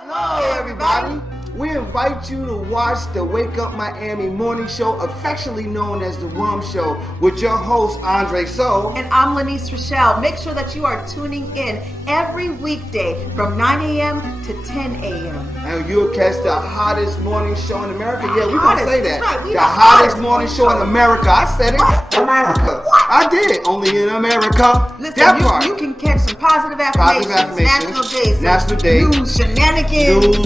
Hello, everybody. We invite you to watch the Wake Up Miami morning show, affectionately known as the Worm Show, with your host, Andre So. And I'm Lanice Rochelle. Make sure that you are tuning in every weekday from 9 a.m. to 10 a.m. And you'll catch the hottest morning show in America. Yeah, we're going to say that. Right. The hottest morning show in America. I said it. America. I did it. Only in America. Listen, that part. You can catch some positive affirmations. National Day. News, shenanigans.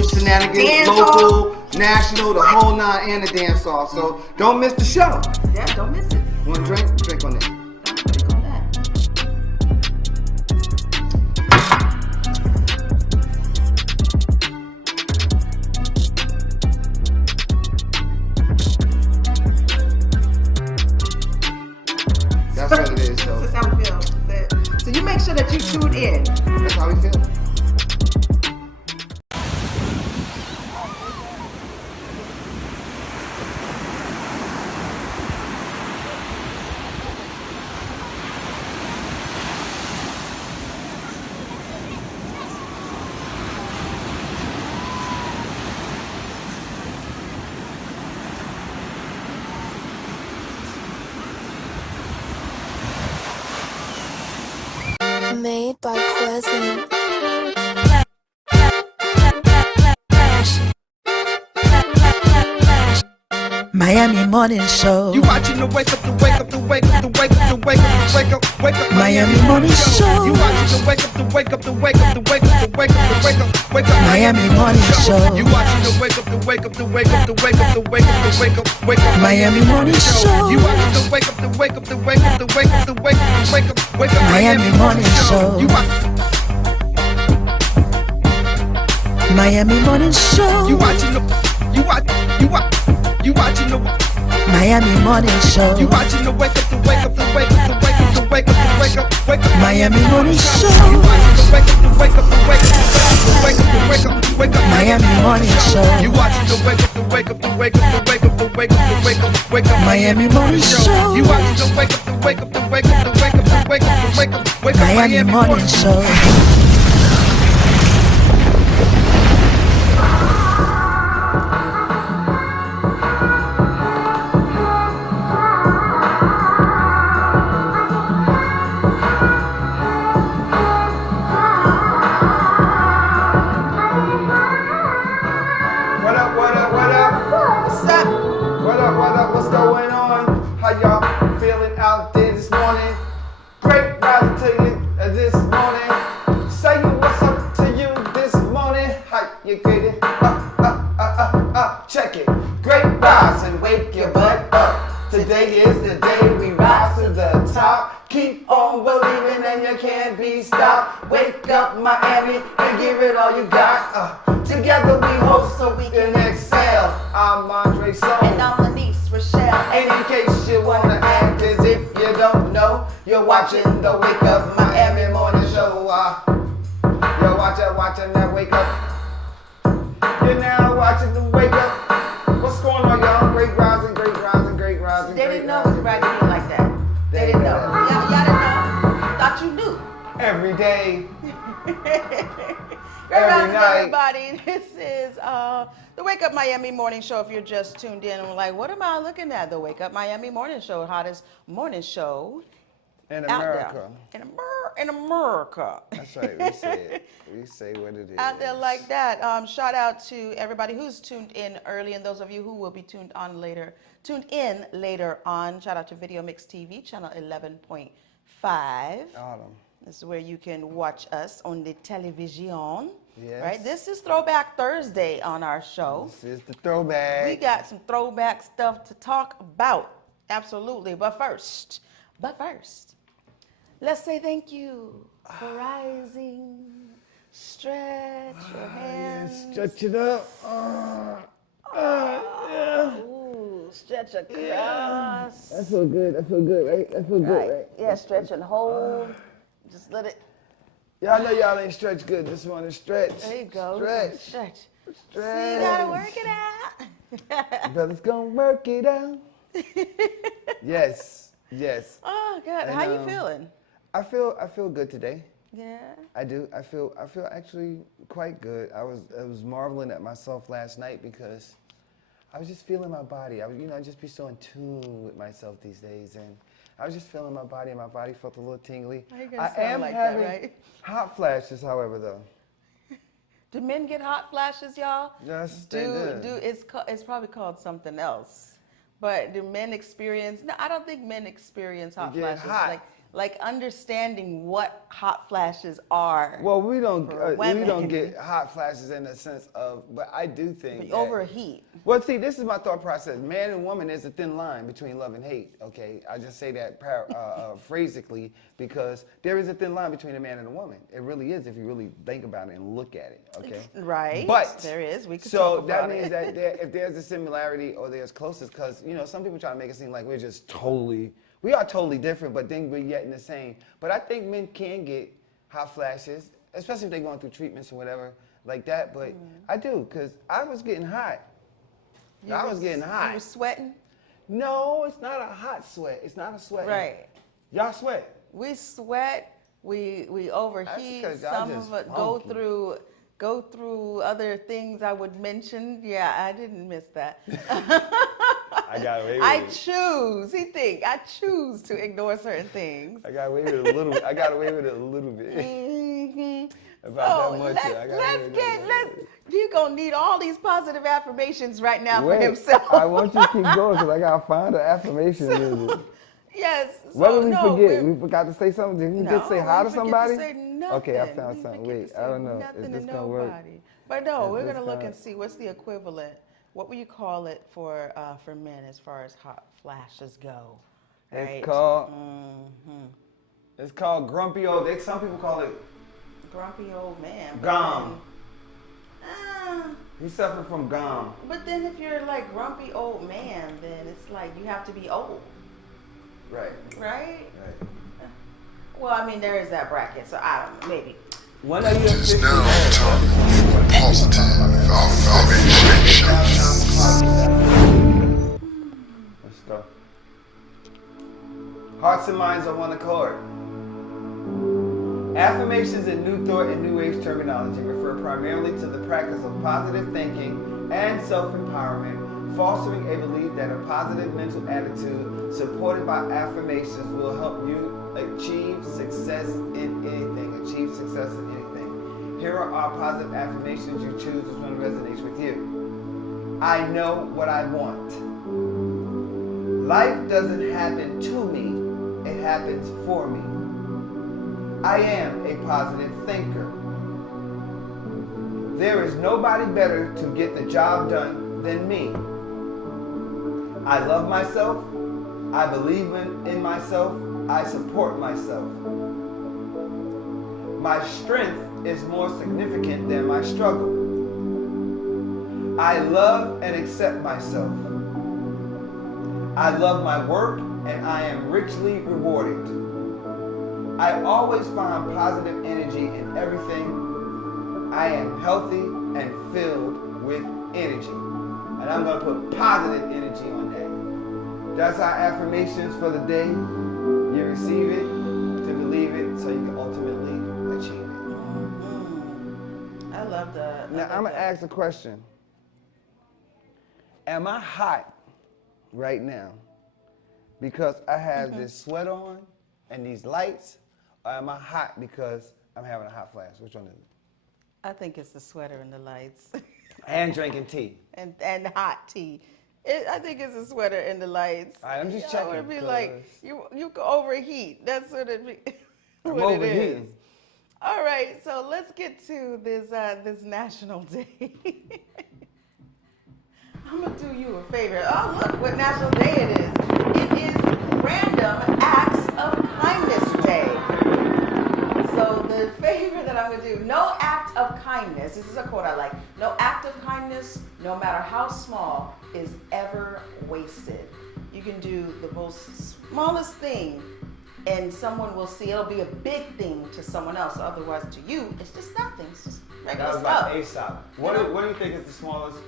Local, national, the whole nine, and the dance off. So don't miss the show. Yeah, don't miss it. Want to drink? Drink on it. Drink on that. That's what it is. So that's how we feel. So you make sure that you tune in. That's how we feel. Made by Quezzy. Miami Morning Show. You watching the wake up, the wake up, the wake up, the wake up, the wake up, the wake up, wake up. Miami Morning Show. You watching the wake up, the wake up, the wake up, the wake up, the wake up, the wake up, wake up. Miami Morning Show. You watching the wake up, the wake up, the wake up, the wake up, the wake up, the wake up, wake up. Miami Morning Show. You watching the wake up, the wake up, the wake up, the wake up, the wake up, the wake up, wake up. Miami Morning Show. You Miami Morning Show. You watching the Miami Morning Show. You watching the wake up, the wake up, the wake up, the wake up, the wake up, the wake up, wake up. Miami Morning Show. You watching the wake up, the wake up, the wake up, the wake up, the wake up, the wake up. Miami Morning Show. You watching the wake up, the wake up, the wake up, the wake up, the wake up, the wake up, wake up. Miami Morning Show. You watching the wake up, the wake up, the wake up, the wake up, the wake up, the wake up, wake up. Miami Morning Show. What's going on? How y'all feeling out there this morning? Great rise to you this morning. Saying what's up to you this morning. How you getting? Check it. Great rise and wake your butt up. Today is the day we rise to the top. Keep on believing and you can't be stopped. Wake up Miami and give it all you got. Together we hope so we can excel. I'm Andre So. And I'm Lanice Rochelle. And in case you wanna act as if you don't know, you're watching the Wake Up Miami Morning Show. You're watching that Wake Up. You're now watching the Wake Up. What's going on, y'all? Great rising, great rising, great rising. They didn't know it was right here like that. They didn't know. Y'all didn't know. Thought you knew. Every day. Great Every rising, night. everybody. This is the Wake Up Miami Morning Show. If you're just tuned in and like, what am I looking at? The Wake Up Miami Morning Show, hottest morning show In out America. there. In America. That's right. We say it. We say what it is. Out there like that. Shout out to everybody who's tuned in early, and those of you who will be tuned in later on. Shout out to Video Mix TV, channel 11.5. Autumn. This is where you can watch us on the television. Yes. Right? This is Throwback Thursday on our show. This is the throwback. We got some throwback stuff to talk about. Absolutely. But first, let's say thank you for rising. Stretch your hands. Stretch it up. Yeah. Ooh, stretch across. That feel good. That feel good, right? That feel good, right? Yeah, stretch and hold. Just let it. Y'all know y'all ain't stretched good this morning. Stretch. There you go. Stretch. Stretch. Stretch. So you gotta work it out. Brother's gonna work it out. Yes. Yes. Oh, God. And, How you feeling? I feel good today. Yeah. I do. I feel actually quite good. I was marveling at myself last night because I was just feeling my body. I was, I just be so in tune with myself these days, and I was just feeling my body, and my body felt a little tingly. How you gonna I sound am like that, having right? hot flashes, however, though. Do men get hot flashes, y'all? Yes, they do. It's probably called something else. But do men experience? No, I don't think men experience hot They get flashes. hot. Like understanding what hot flashes are. Well, we don't women. get hot flashes in the sense of, but I do think that, Overheat. Well, see, this is my thought process. Man and woman, there's a thin line between love and hate. Okay, I just say that phrasically because there is a thin line between a man and a woman. It really is if you really think about it and look at it. Okay, Right. But there is. We could so talk that about means it. that if there's a similarity or there's closest, because some people try to make it seem like we are totally different, but then we're yet in the same. But I think men can get hot flashes, especially if they're going through treatments or whatever like that. But I do, because I was getting hot. I was getting hot. You were sweating? No, it's not a hot sweat. It's not a sweat. Right. Y'all sweat. We sweat. We overheat. 'cause y'all Some just of us funky. go through other things I would mention. Yeah, I didn't miss that. I got away with I it. choose to ignore certain things. I got away with it a little. I got away with it a little bit. Mm-hmm. About that much. He's gonna need all these positive affirmations right now Wait, for himself. I want you to keep going because I gotta find the affirmation music. Yes. What so, did we no, forget? We forgot to say something. Did we just say hi to we forget somebody? say nothing. Okay, I found We something. forget Wait, to I say don't know. nothing Is to this gonna work? nobody. But no, Is we're this gonna look gonna- and see what's the equivalent. What would you call it for men as far as hot flashes go? Right? It's called. Mhm. It's called grumpy old. Some people call it Grumpy old man. gum. Ah. He's suffering from gum. But then if you're like grumpy old man, then it's like you have to be old, Right. right? Right. Well, I mean, there is that bracket, so I don't know, maybe. When are you It's officially now married? time for positive affirmations. Let's go. Hearts and minds on one accord. Affirmations in New Thought and New Age terminology refer primarily to the practice of positive thinking and self-empowerment, fostering a belief that a positive mental attitude supported by affirmations will help you achieve success in anything. Here are our positive affirmations. You choose which one resonates with you. I know what I want. Life doesn't happen to me, it happens for me. I am a positive thinker. There is nobody better to get the job done than me. I love myself. I believe in myself. I support myself. My strength is more significant than my struggle. I love and accept myself. I love my work and I am richly rewarded. I always find positive energy in everything. I am healthy and filled with energy. And I'm going to put positive energy on that. That's our affirmations for the day. You receive it to believe it so you can ultimately achieve it. I love that. Now, I'm going to ask a question. Am I hot right now because I have this sweat on and these lights? Or am I hot because I'm having a hot flash? Which one is it? I think it's the sweater and the lights. And drinking tea. and hot tea. I think it's the sweater and the lights. All right, I'm just It checking. would be like, you can overheat. That's what it be. I'm what it is. overheating. All right, so let's get to this National Day. I'm going to do you a favor. Oh, look what National Day it is. It is Random Acts of Kindness Day. So the favor that I'm going to do, no act of kindness, this is a quote I like, no act of kindness, no matter how small, is ever wasted. You can do the most smallest thing and someone will see it'll be a big thing to someone else. Otherwise, to you, it's just nothing. It's just regular That was stuff. like Aesop. What do you think is the smallest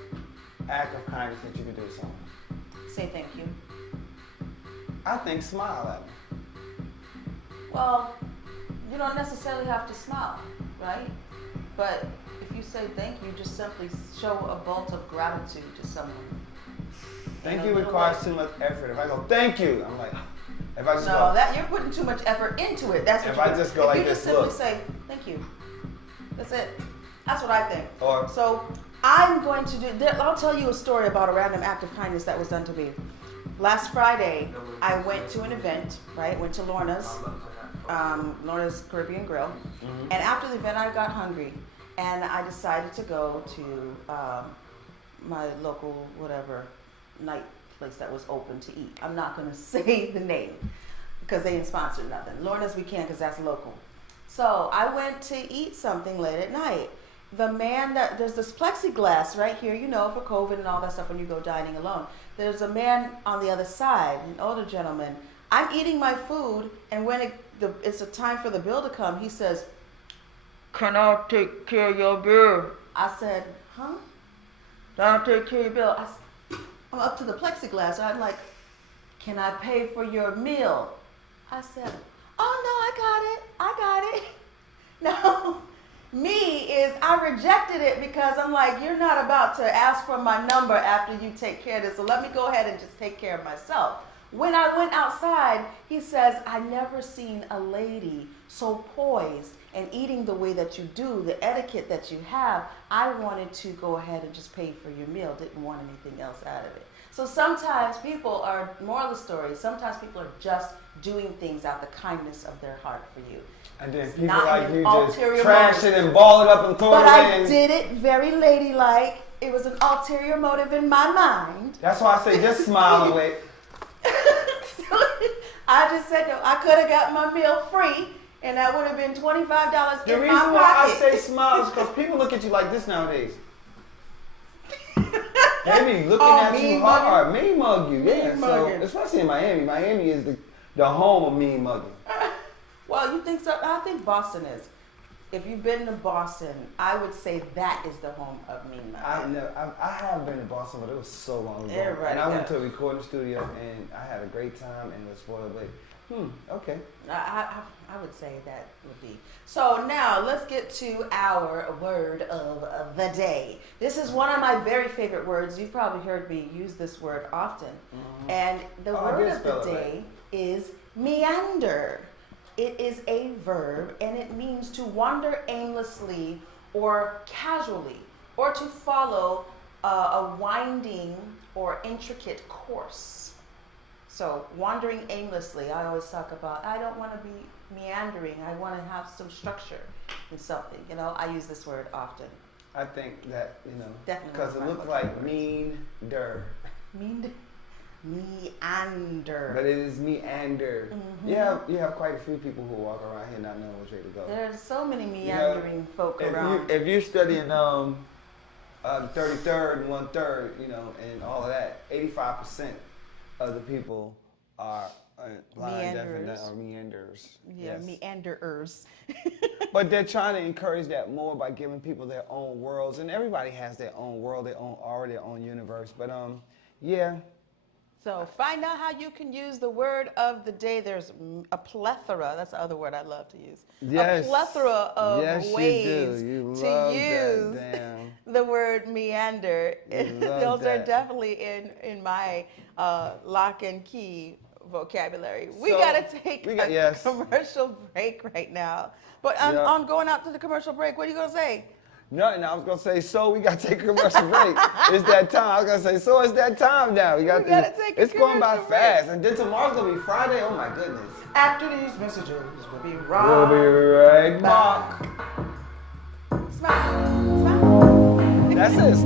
act of kindness that you can do to someone? Say thank you. I think smile at me. Well, you don't necessarily have to smile, right? But if you say thank you, just simply show a bolt of gratitude to someone. Thank you requires too much effort. If I go, thank you, I'm like, if I just go, that you're putting too much effort into it. That's what if I just go like you this, just simply look. say thank you. That's it. That's what I think. Or So I'm going to do. I'll tell you a story about a random act of kindness that was done to me. Last Friday, I went to an event. Right, went to Lorna's Caribbean Grill, and after the event, I got hungry, and I decided to go to my local whatever night place that was open to eat. I'm not going to say the name because they didn't sponsor nothing. Lorna's we can because that's local. So I went to eat something late at night. The man there's this plexiglass right here, you know, for COVID and all that stuff when you go dining alone. There's a man on the other side, an older gentleman. I'm eating my food, and when it's a time for the bill to come, he says, "Can I take care of your bill?" I said, "Huh? Can I take care of your bill?" I'm up to the plexiglass. I'm like, "Can I pay for your meal?" I said, "Oh no, I got it. No, I rejected it because I'm like, you're not about to ask for my number after you take care of this. So let me go ahead and just take care of myself. When I went outside, he says, "I never seen a lady so poised and eating the way that you do, the etiquette that you have. I wanted to go ahead and just pay for your meal. Didn't want anything else out of it." So sometimes people are, moral of the story, sometimes people are just doing things out of the kindness of their heart for you. and then It's people not like an you just ulterior trash motive. it and ball it up and throw But it I away. did it very ladylike. It was an ulterior motive in my mind. That's why I say just smile away. So I just said, no, I could have got my meal free, and that would have been $25 The in reason my why I pocket. say smile is because people look at you like this nowadays. They be looking Oh, at you mean hard, mean mug you, yeah. Mean So mugging. especially in Miami. Miami is the home of mean mugging. Well, you think so? I think Boston is. If you've been to Boston, I would say that is the home of mean mugging. I have been to Boston, but it was so long ago. Everybody And I went does. to a recording studio and I had a great time and was spoiled. But okay. I would say that would be. So now let's get to our word of the day. This is one of my very favorite words. You've probably heard me use this word often. And the I word did of the spell it day is meander. It is a verb and it means to wander aimlessly or casually or to follow a winding or intricate course. So wandering aimlessly, I always talk about, I don't want to be meandering. I want to have some structure in something. You know, I use this word often. I think that, Definitely because it one of looked my like words. meander. Meander. But it is meander. You have quite a few people who walk around here not knowing which way to go. There's so many meandering folk around. If you're studying 33rd and 1/3, and all of that, 85% of the people are blind, deaf, and Meanderers. are meanders. Yeah, Yes. meanderers. But they're trying to encourage that more by giving people their own worlds, and everybody has their own world, their own aura, their own universe. But yeah. So find out how you can use the word of the day. There's a plethora. That's the other word I love to use. Yes. A plethora of Yes, ways you do. You to love use that, damn. the word meander. love Those are that. definitely in my lock and key vocabulary. We So, got to take a yes. commercial break right now. But Yeah. on going out to the commercial break, what are you going to say? Nothing. I was gonna say, so we gotta take a commercial break. It's that time. I was gonna say, so it's that time now. We gotta take a It's going by commercial break. fast, and then tomorrow's gonna be Friday. Oh my goodness. After these messages, we'll be We'll right be right back. Smile. Smile. That's it.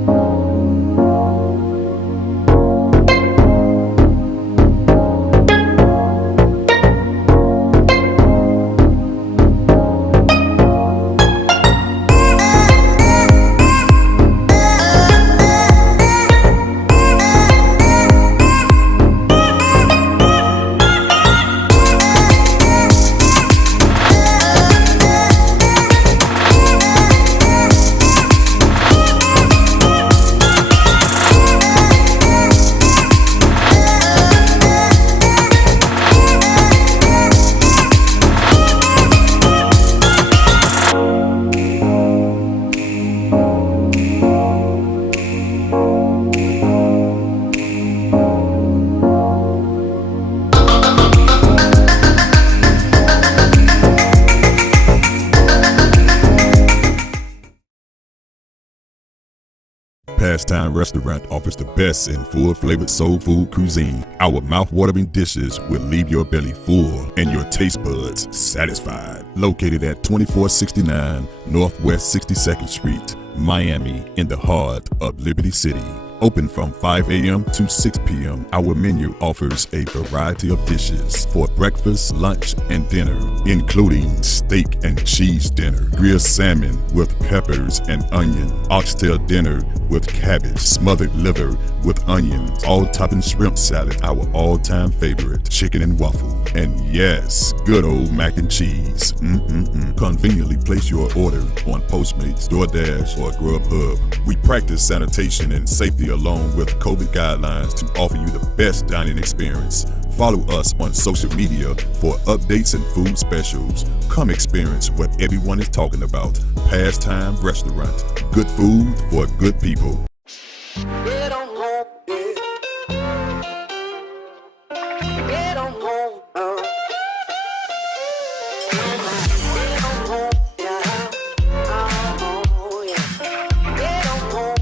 Pastime Restaurant offers the best in full-flavored soul food cuisine. Our mouth-watering dishes will leave your belly full and your taste buds satisfied. Located at 2469 Northwest 62nd Street, Miami, in the heart of Liberty City. Open from 5 a.m. to 6 p.m. Our menu offers a variety of dishes for breakfast, lunch, and dinner, including steak and cheese dinner, grilled salmon with peppers and onion, oxtail dinner with cabbage, smothered liver with onions, all-topping shrimp salad, our all-time favorite, chicken and waffle, and yes, good old mac and cheese. Conveniently place your order on Postmates, DoorDash, or Grubhub. We practice sanitation and safety along with COVID guidelines to offer you the best dining experience. Follow us on social media for updates and food specials. Come experience what everyone is talking about. Pastime Restaurant. Good food for good people. Get on home, yeah. Get on home, Get on home, yeah. Oh, yeah. Get on home,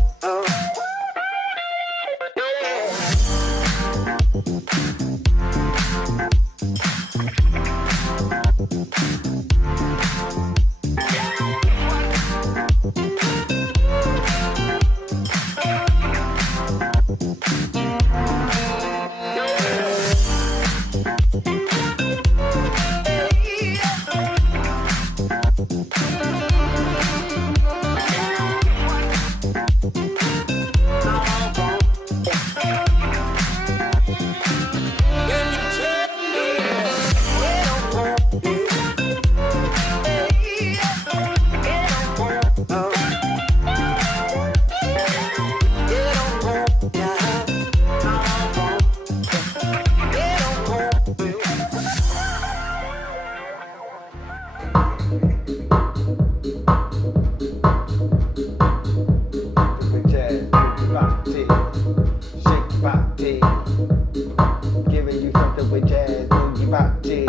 Giving you something with jazz, move your body,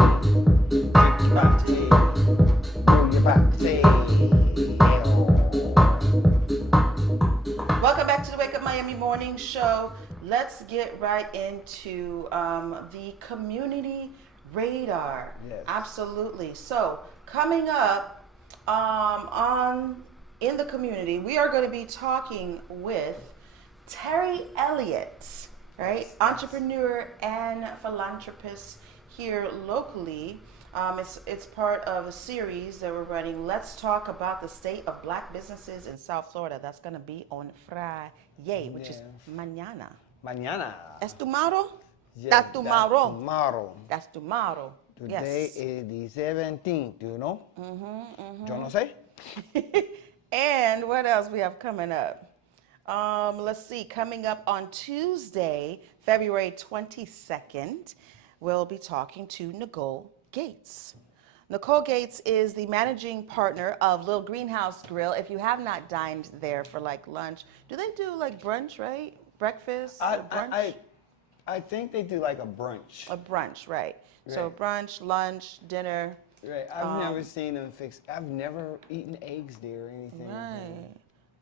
move your body. Welcome back to the Wake Up Miami Morning Show. Let's get right into the community radar. Yes. Absolutely. So coming up in the community, we are going to be talking with Terry Elliott, right? Yes. Entrepreneur and philanthropist here locally. It's part of a series that we're running. Let's talk about the state of black businesses in South Florida. That's going to be on Friday, which is mañana. Mañana. ¿Es tomorrow? Yeah, That's tomorrow. Tomorrow. That's tomorrow. Today Yes. is the 17th, you know? Yo no sé. And what else we have coming up? Let's see, coming up on Tuesday, February 22nd, we'll be talking to Nicole Gates. Nicole Gates is the managing partner of Little Greenhouse Grill. If you have not dined there for like lunch, do they do like brunch, right? Breakfast, brunch? I think they do like a brunch. A brunch, right. So Right. brunch, lunch, dinner. Right. I've never seen them fix. I've never eaten eggs there or anything. Right.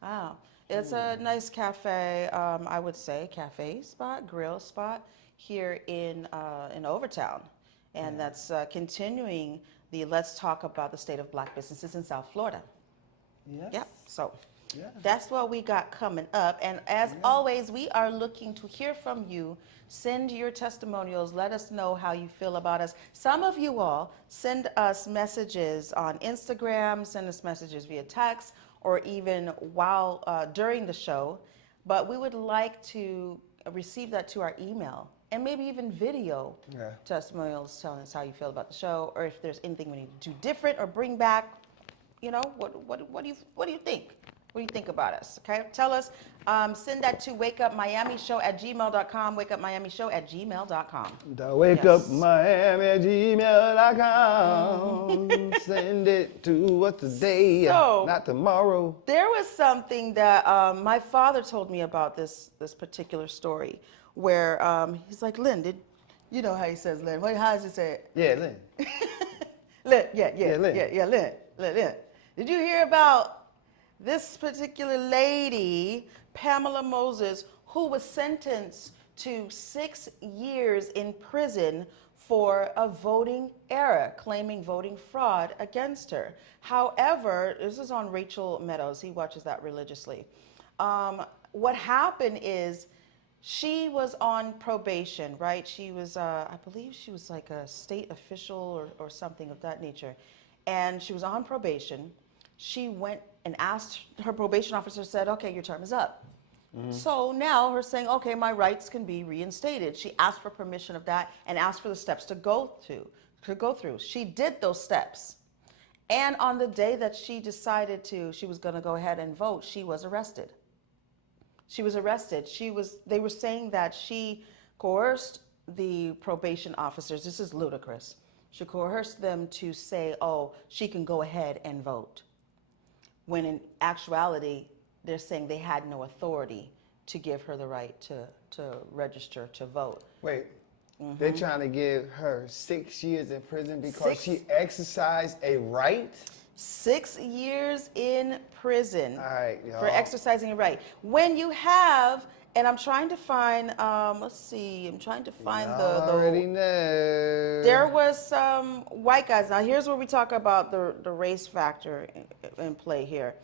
Wow. It's a nice cafe, I would say, cafe spot, grill spot here in Overtown. And that's continuing the Let's Talk About the State of Black Businesses in South Florida. Yes. Yep. So Yeah. that's what we got coming up. And as always, we are looking to hear from you. Send your testimonials. Let us know how you feel about us. Some of you all send us messages on Instagram, send us messages via text, or even while during the show. But we would like to receive that to our email, and maybe even video testimonials telling us how you feel about the show, or if there's anything we need to do different or bring back. You know, what do you think? What do you think about us? Okay, tell us. Send that to wakeupmiamishow@gmail.com. Wakeupmiamishow@gmail.com. The Wake Up Miami at gmail.com. Send it to us today, So, not tomorrow. There was something that my father told me about this particular story, where he's like, Lynn, you know how he says Lynn? How does he say it? Yeah, Lynn. Lynn, Lynn. Lynn. Lynn. Did you hear about This particular lady, Pamela Moses, who was sentenced to 6 years in prison for a voting error, claiming voting fraud against her. However, this is on Rachel Meadows. He watches that religiously. What happened is she was on probation, right? She was, I believe she was like a state official or something of that nature. And she was on probation. She went and asked, her probation officer said, okay, your term is up. So now her saying, okay, my rights can be reinstated. She asked for permission of that and asked for the steps to go through. She did those steps. And on the day that she decided she was going to go ahead and vote, she was arrested. She was arrested. They were saying that she coerced the probation officers. This is ludicrous. She coerced them to say, oh, she can go ahead and vote. When in actuality, they're saying they had no authority to give her the right to register to vote. Wait, they're trying to give her 6 years in prison because she exercised a right? 6 years in prison. All right, y'all. For exercising a right. When you have, and I'm trying to find, let's see, I'm trying to find I already know. There was some white guys. Now here's where we talk about the race factor in play here.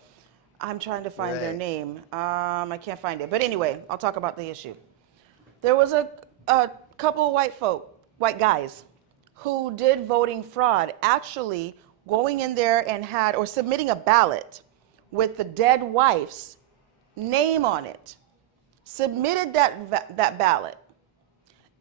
I'm trying to find their name. I can't find it. But anyway, I'll talk about the issue. There was a couple of white guys, who did voting fraud, actually going in there and submitting a ballot with the dead wife's name on it. Submitted that ballot.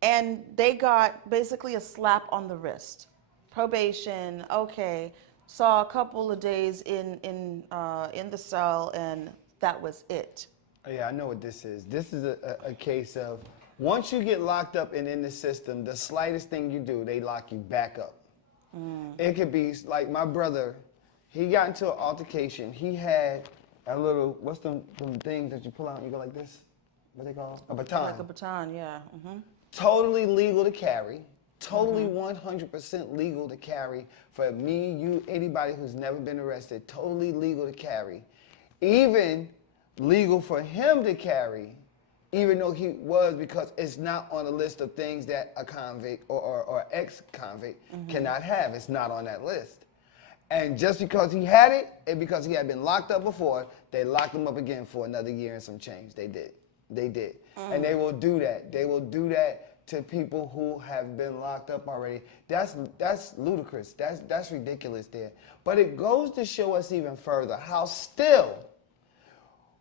And they got basically a slap on the wrist. Probation, okay. Saw a couple of days in the cell, and that was it. Oh, yeah, I know what this is. This is a case of once you get locked up and in the system, the slightest thing you do, they lock you back up. It could be like my brother, he got into an altercation. He had a little, what's them things that you pull out and you go like this? What they call? A baton. Like a baton, yeah. Totally legal to carry. Totally 100% legal to carry for me, you, anybody who's never been arrested. Totally legal to carry. Even legal for him to carry, even though he was, because it's not on the list of things that a convict or ex-convict cannot have. It's not on that list. And just because he had it, and because he had been locked up before, they locked him up again for another year and some change. They did. They did. And they will do that. They will do that to people who have been locked up already. That's ludicrous. That's ridiculous there. But it goes to show us even further how still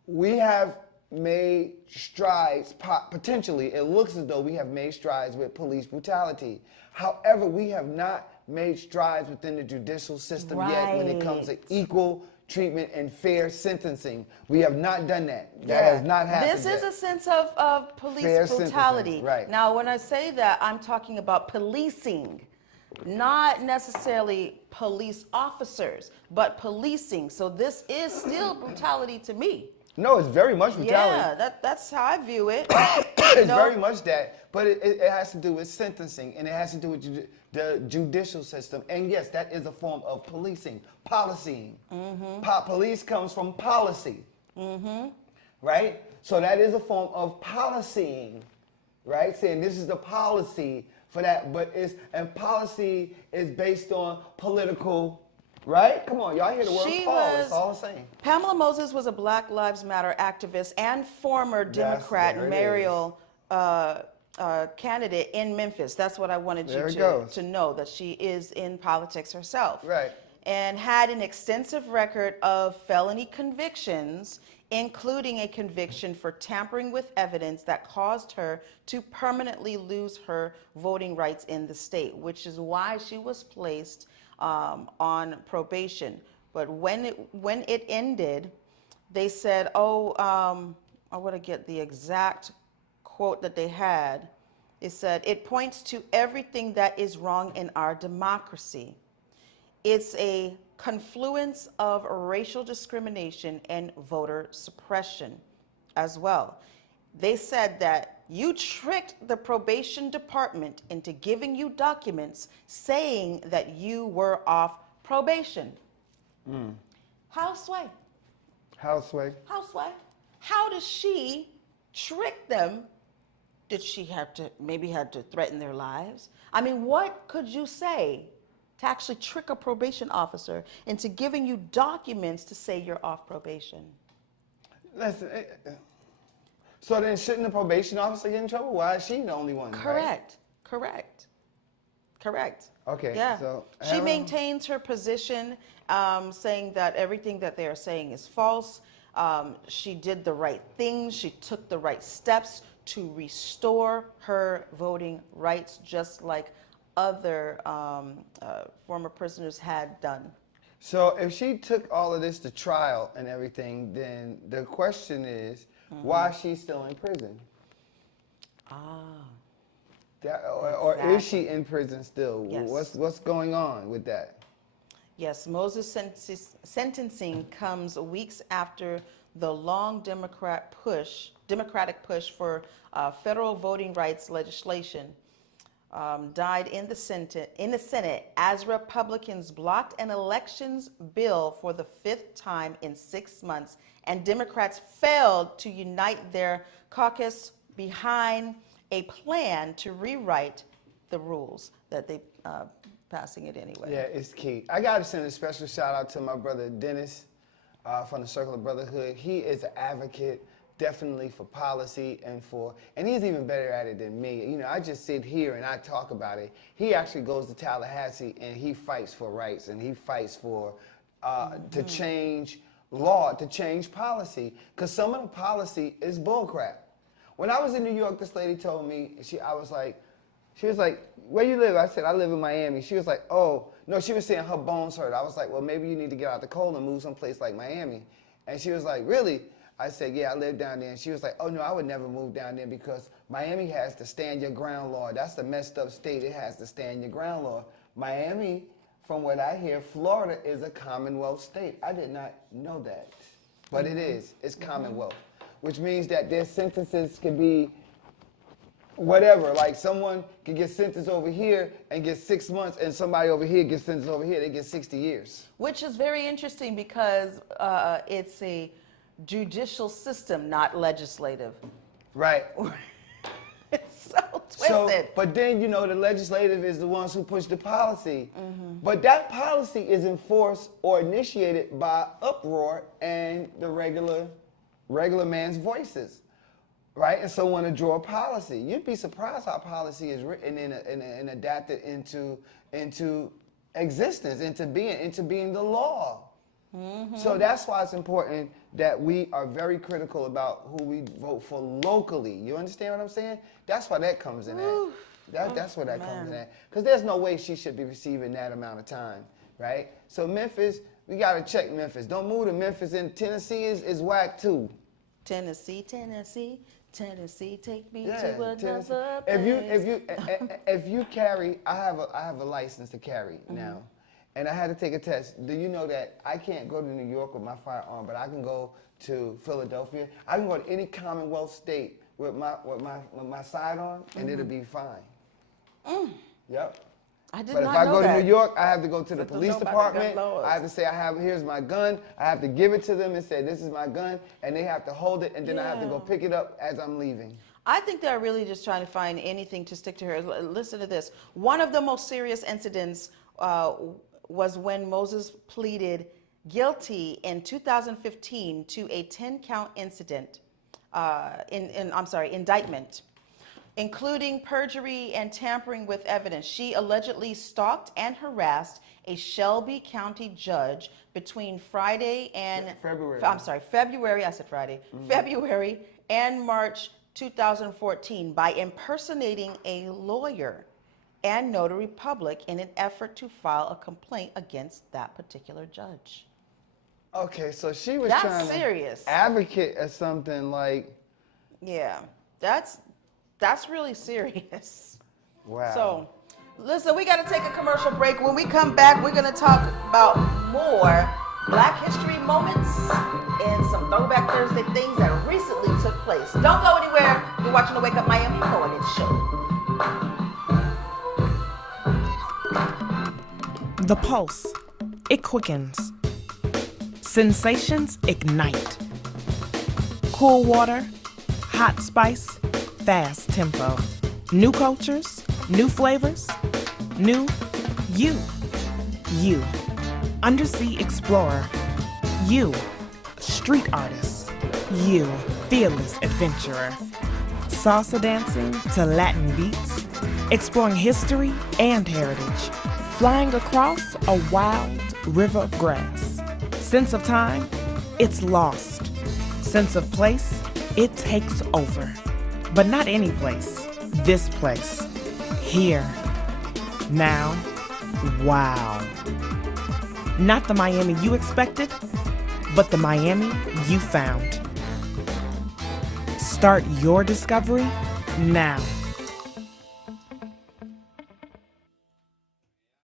we have made strides, potentially, it looks as though we have made strides with police brutality. However, we have not made strides within the judicial system yet when it comes to equal treatment and fair sentencing. We have not done that. That has not happened This yet. is a sense of police Fair brutality. sentencing, right. Now, when I say that, I'm talking about policing, not necessarily police officers, but policing. So this is still brutality to me. No, it's very much brutality. Yeah, that's how I view it. It's very much that, but it has to do with sentencing, and it has to do with the judicial system. And yes, that is a form of policing, policying. Police comes from policy, right? So that is a form of policying, right? Saying this is the policy for that, and policy is based on political. Right? Come on, y'all hear the word Paul. It's all the same. Pamela Moses was a Black Lives Matter activist and former Democrat mayoral candidate in Memphis. That's what I wanted you to know, that she is in politics herself. Right. And had an extensive record of felony convictions, including a conviction for tampering with evidence that caused her to permanently lose her voting rights in the state, which is why she was placed on probation. But when it ended, they said, I want to get the exact quote that they had. It said, "It points to everything that is wrong in our democracy. It's a confluence of racial discrimination and voter suppression as well." They said that you tricked the probation department into giving you documents saying that you were off probation. How sway? Housewife. How does she trick them? Did she maybe had to threaten their lives? I mean, what could you say to actually trick a probation officer into giving you documents to say you're off probation? Listen, so then shouldn't the probation officer get in trouble? Why is she the only one? Correct. Okay. Yeah. So she maintains her position, saying that everything that they are saying is false. She did the right things. She took the right steps to restore her voting rights, just like other former prisoners had done. So if she took all of this to trial and everything, then the question is, why is she still in prison? Or is she in prison still? Yes. What's going on with that? Yes, Moses' sentencing comes weeks after the long Democratic push for federal voting rights legislation died in the Senate as Republicans blocked an elections bill for the 5th time in 6 months, and Democrats failed to unite their caucus behind a plan to rewrite the rules that they passing it anyway. Yeah, it's key. I got to send a special shout out to my brother Dennis from the Circle of Brotherhood. He is an advocate, definitely for policy and he's even better at it than me. You know, I just sit here and I talk about it. He actually goes to Tallahassee and he fights for rights and he fights for to change law, to change policy, because some of the policy is bullcrap. When I was in New York, this lady told me, she was like, where you live? I said, I live in Miami. She was like, oh, no, she was saying her bones hurt. I was like, well, maybe you need to get out the cold and move someplace like Miami. And she was like, really? I said, yeah, I live down there. And she was like, oh, no, I would never move down there because Miami has the stand your ground law. That's the messed up state. It has the stand your ground law. Miami, from what I hear, Florida is a Commonwealth state. I did not know that, but it is. It's Commonwealth, which means that their sentences can be whatever. Like someone can get sentenced over here and get 6 months, and somebody over here gets sentenced over here, they get 60 years. Which is very interesting because it's a judicial system, not legislative. Right. It's so twisted. But then, you know, the legislative is the ones who push the policy. But that policy is enforced or initiated by uproar and the regular man's voices. Right? And so when to draw policy, you'd be surprised how policy is written and adapted into existence, into being the law. So that's why it's important that we are very critical about who we vote for locally. You understand what I'm saying? That's why that comes in at. That's where that comes in at. Because there's no way she should be receiving that amount of time, right? So Memphis, we got to check Memphis. Don't move to Memphis. And Tennessee is whack too. Tennessee, take me to another place. If you carry, I have a license to carry now. And I had to take a test. Do you know that I can't go to New York with my firearm, but I can go to Philadelphia? I can go to any Commonwealth state with my sidearm, and it'll be fine. Yep. I did but not if I know go that. to New York, I have to go to the police department. I have to say, here's my gun. I have to give it to them and say, this is my gun, and they have to hold it, and then I have to go pick it up as I'm leaving. I think they're really just trying to find anything to stick to her. Listen to this. One of the most serious incidents was when Moses pleaded guilty in 2015 to a 10-count indictment, including perjury and tampering with evidence. She allegedly stalked and harassed a Shelby County judge between February and March 2014 by impersonating a lawyer and notary public in an effort to file a complaint against that particular judge. Okay, so she was trying to advocate or something like... Yeah, that's really serious. Wow. So, listen, we got to take a commercial break. When we come back, we're going to talk about more Black History moments and some Throwback Thursday things that recently took place. Don't go anywhere. You're watching the Wake Up Miami Morning Show. The Pulse. It quickens. Sensations ignite. Cool water, hot spice, fast tempo. New cultures, new flavors, new you. You, undersea explorer. You, street artist. You, fearless adventurer. Salsa dancing to Latin beats, exploring history and heritage, flying across a wild river of grass. Sense of time, it's lost. Sense of place, it takes over. But not any place, this place. Here, now, wow. Not the Miami you expected, but the Miami you found. Start your discovery now.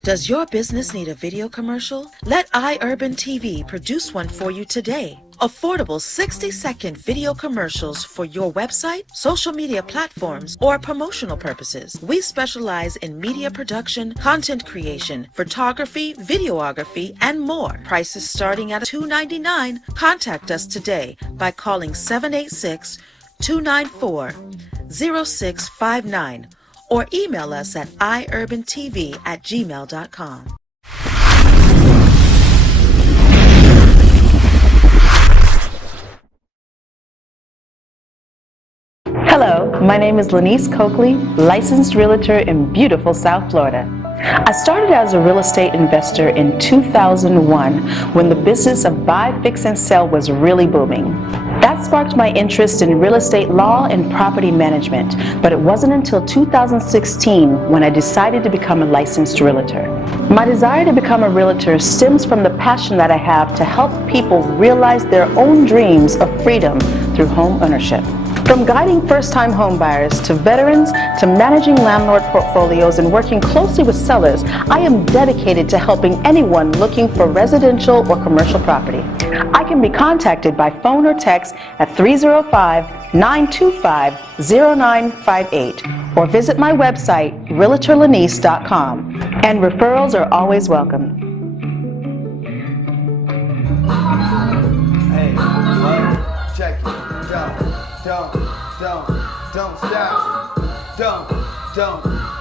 Does your business need a video commercial? Let EYEURBANTV produce one for you today. Affordable 60-second video commercials for your website, social media platforms, or promotional purposes. We specialize in media production, content creation, photography, videography, and more. Prices starting at $2.99. Contact us today by calling 786-294-0659 or email us at EYEURBANTV@gmail.com. Hello, my name is Lanice Coakley, licensed realtor in beautiful South Florida. I started as a real estate investor in 2001 when the business of buy, fix, and sell was really booming. That sparked my interest in real estate law and property management, but it wasn't until 2016 when I decided to become a licensed realtor. My desire to become a realtor stems from the passion that I have to help people realize their own dreams of freedom through home ownership. From guiding first-time home buyers to veterans to managing landlord portfolios and working closely with sellers, I am dedicated to helping anyone looking for residential or commercial property. I can be contacted by phone or text at 305-925-0958 or visit my website, realtorlanice.com, and referrals are always welcome. Hey, what? Check it. Don't stop.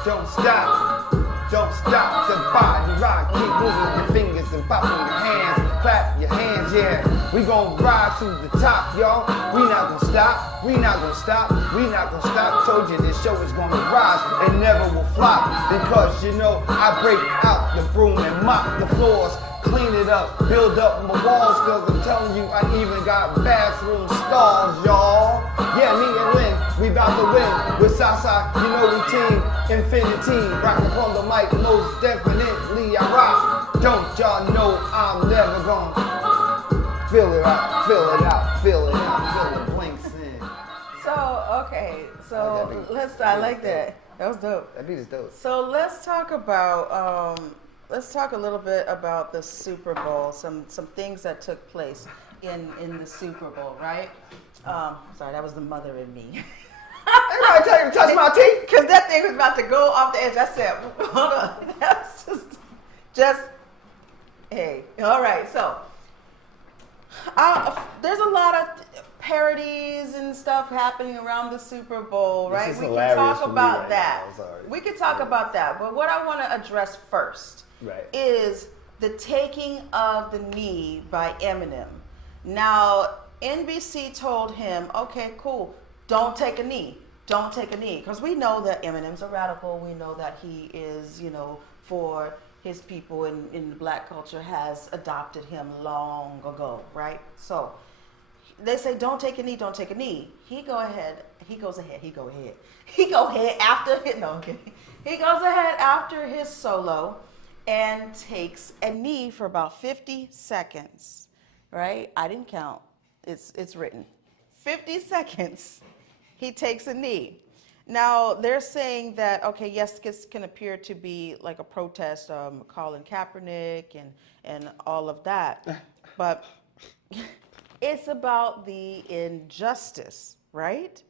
Don't stop. Don't stop the body rock. Keep moving your fingers and popping your hands. Clap your hands, yeah. We gon' ride to the top, y'all. We not gon' stop. We not gon' stop. We not gon' stop. Told you this show is gonna rise and never will flop. Because you know I break out the broom and mop the floors. Clean it up, build up my walls, cause I'm telling you, I even got bathroom stalls, y'all. Yeah, me and Lynn, we about to win. With Sasa, you know we team, infinity. Rock upon the mic, most definitely I rock. Don't y'all know I'm never gonna fill it out, fill it out, fill it out, fill the blanks in. So, okay, so I like that. That was dope. That beat is dope. So let's talk about, let's talk a little bit about the Super Bowl, some things that took place in the Super Bowl, right? Sorry, that was the mother in me. Everybody tell you to touch my teeth? Because that thing was about to go off the edge. I said, hold on. That's just, hey. All right, so there's a lot of parodies and stuff happening around the Super Bowl, right? We can talk about that. We could talk about that. But what I want to address first is the taking of the knee by Eminem. Now, NBC told him, okay, cool, don't take a knee. Don't take a knee. Because we know that Eminem's a radical. We know that he is, you know, for his people in the black culture, has adopted him long ago, right? So they say, don't take a knee, don't take a knee. He goes ahead after his solo and takes a knee for about 50 seconds, right? I didn't count. It's written. 50 seconds, he takes a knee. Now, they're saying that, okay, yes, this can appear to be like a protest, Colin Kaepernick and all of that, but it's about the injustice, right?